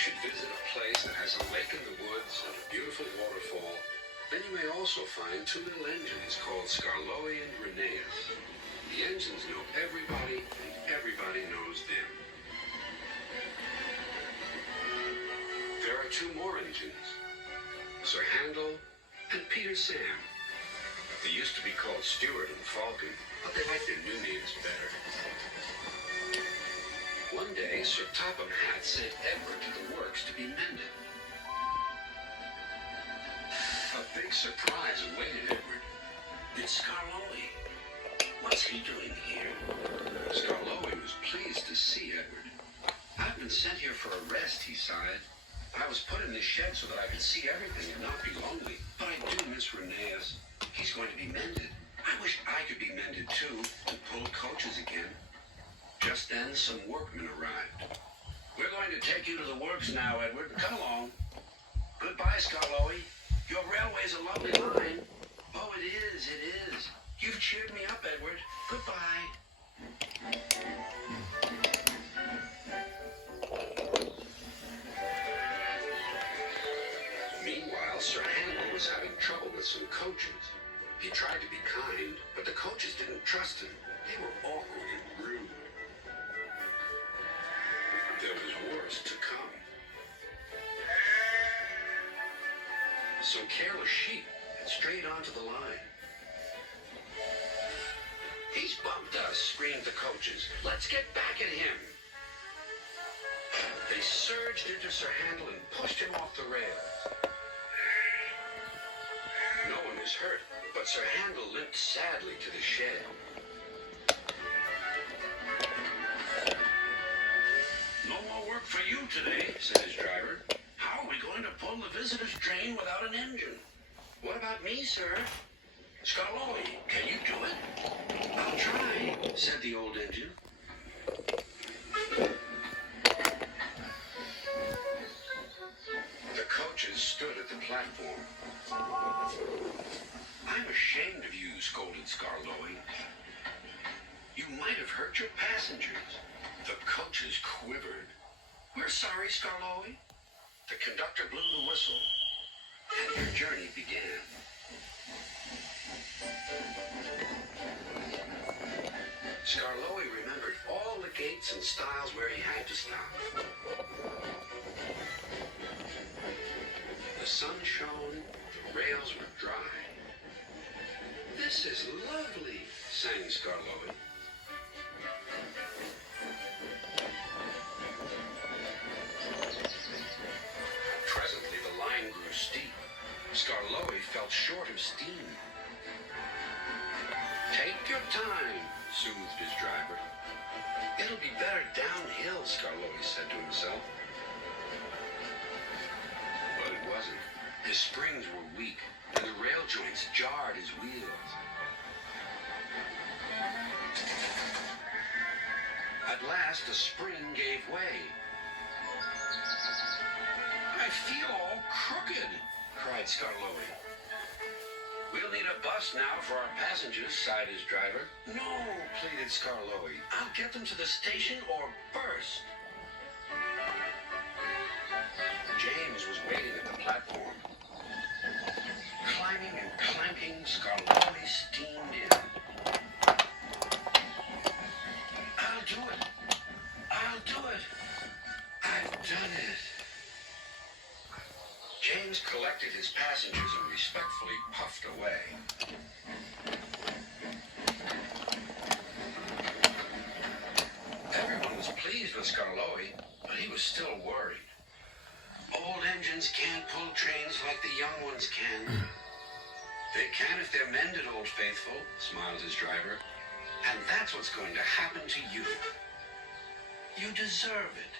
should visit a place that has a lake in the woods and a beautiful waterfall, then you may also find two little engines called Skarloey and Reneus. The engines know everybody, and everybody knows them. There are two more engines, Sir Handel and Peter Sam. They used to be called Stuart and Falcon, but they like their new names better. One day, Sir Topham Hatt sent Edward to the works to be mended. A big surprise awaited Edward. It's Skarloey. What's he doing here? Skarloey was pleased to see Edward. I've been sent here for a rest, he sighed. I was put in this shed so that I could see everything and not be lonely. But I do miss Reneus. He's going to be mended. I wish I could be mended too and pull coaches again. Just then, some workmen arrived. We're going to take you to the works now, Edward. Come along. Goodbye, Skarloey. Your railway's a lovely line. Oh, it is, it is. You've cheered me up, Edward. Goodbye. Meanwhile, Sir Handel was having trouble with some coaches. He tried to be kind, but the coaches didn't trust him. They were awkward and rude. There was worse to come. Some careless sheep had strayed onto the line. He's bumped us, screamed the coaches. Let's get back at him. They surged into Sir Handel and pushed him off the rails. No one was hurt, but Sir Handel limped sadly to the shed. No more work for you today, said his driver. How are we going to pull the visitor's train without an engine? What about me, sir? Skarloey, can you do it? I'll try, said the old engine. The coaches stood at the platform. I'm ashamed of you, scolded Skarloey. You might have hurt your passengers. The coaches quivered. We're sorry, Skarloey. The conductor blew the whistle, and their journey began. Skarloey remembered all the gates and stiles where he had to stop. The sun shone, the rails were dry. This is lovely, sang Skarloey. Presently the line grew steep. Skarloey felt short of steam. Take your time, soothed his driver. It'll be better downhill, Skarloey said to himself. But it wasn't. His springs were weak, and the rail joints jarred his wheels. At last, the spring gave way. I feel all crooked, cried Skarloey. We'll need a bus now for our passengers, sighed his driver. No, pleaded Skarloey. I'll get them to the station or burst. James was waiting at the platform. Climbing and clanking, Skarloey steamed in. I'll do it. I'll do it. I've done it. James collected his passengers and respectfully puffed away. Everyone was pleased with Skarloey, but he was still worried. Old engines can't pull trains like the young ones can. They can if they're mended, Old Faithful, smiled his driver. And that's what's going to happen to you. You deserve it.